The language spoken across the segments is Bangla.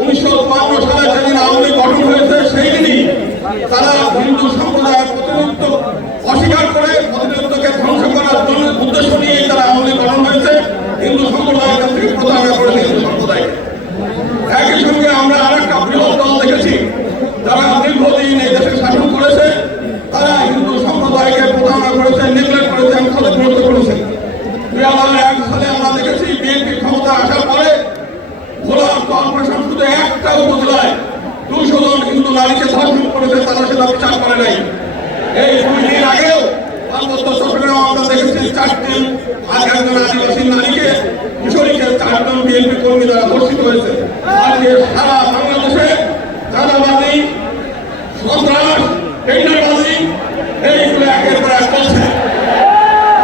1952 সালে যেদিন আওয়ামী লীগ গঠন হয়েছে সেই দিনই তারা হিন্দু সম্প্রদায়ের প্রতিনিধিত্ব অস্বীকার করে প্রতিনিধিত্বকে ধ্বংস করার জন্য উদ্দেশ্য নিয়েই তারা আওয়ামী লীগ গঠন হয়েছে। হিন্দু সম্প্রদায়ের কাছ থেকে প্রতারণা করেছে হিন্দু সম্প্রদায়কে। একই সঙ্গে আমরা আরেকটা বৃহৎ দল দেখেছি যারা দীর্ঘদিন এই দেশে শাসন করেছে, তারা হিন্দু সম্প্রদায়কে প্রতারণা করেছে, নেগলেক্ট করেছে, ক্ষতিগ্রস্ত করেছে। 2001 সালে আমরা দেখেছি বিএনপি ক্ষমতা আসার পরে ভোলা কর্পোরেশন শুধু একটা উপজেলায় 200 জন হিন্দু নারীকে ধর্ষণ করেছে, তারা সেটা বিচার করে নাই। এই 2 দিন আগেও পার্বত্য চট্টগ্রামে আমরা দেখেছি 4টি একজন আদিবাসী নারীকে কিশোরীকে 4 জন বিএনপি কর্মী দ্বারা ধর্ষিত হয়েছে। আজকে সারা বাংলাদেশে চাঁদাবাজি, সন্ত্রাস, টেন্ডারবাজি এইগুলো একের পর এক চলছে।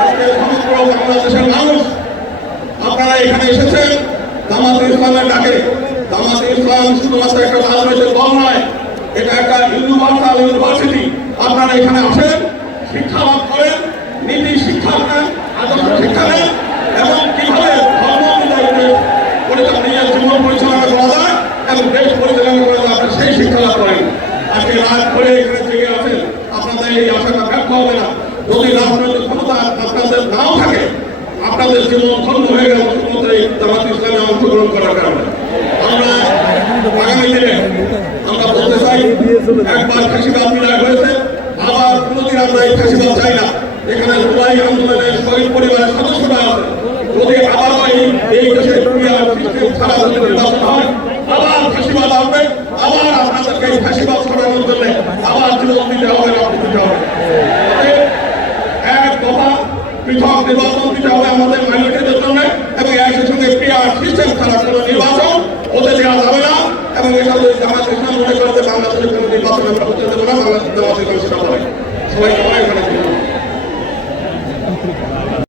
আজকে সমগ্র বাংলাদেশের মানুষ আপনারা এখানে এসেছেন জামাতে ইসলামের ডাকে। জামাতে ইসলাম শুধুমাত্র একটা রাজনৈতিক দল নয়, এটা একটা ইউনিভার্সাল ইউনিভার্সিটি। আপনারা এখানে আসেন, শিক্ষা লাভ করেন, নীতি শিক্ষা নেন, আদর্শ শিক্ষা নেন এবং কিভাবে ধর্ম অনুযায়ী নিজের জীবন পরিচালনা করা যায় এবং দেশ পরিচালনা করা যায় আপনারা সেই শিক্ষা লাভ করেন। আজকে রাত করে এখানে জেগে আছেন, আপনাদের এই আশাটা ব্যর্থ হবে না। যদি রাজনৈতিক ক্ষমতা আপনাদের নাও থাকে, আপনাদের জীবন ধন্য হয়ে গেল শুধুমাত্র এই জামাতে ইসলামে অংশগ্রহণ করার কারণে। আমরা আগামী দিনে আমরা বলতে চাই, একবার ফাঁসিবাদ বিদায় হয়েছে, আবার কোনোদিন আমরা এই ফাঁসিবাদ চাই না। এখানে জুলাই আন্দোলনের শহীদ পরিবারের সদস্যরা আছে, যদি আবারও এই দেশের ছাড়া যদি নির্বাচন হয়, আবার ফাঁসিবাদ আসবে, আবার আপনাদেরকে এই ফাঁসিবাদ ছড়ানোর জন্য আবার জীবন দিতে হবে, রক্ত দিতে হবে। এক দফা পৃথক নির্বাচন দিতে হবে আমাদের মাইনরিটিদের জন্য এবং একই সঙ্গে পিআর সিস্টেম ছাড়া কোনো নির্বাচন হতে দেওয়া যাবে না। এবং এটা যদি জামাত ইসলাম মনে করে যে বাংলাদেশের কোনো নির্বাচন আমরা হতে দেবো না, বাংলাদেশ জামাত ইসলাম সেটা বলে। সবাইকে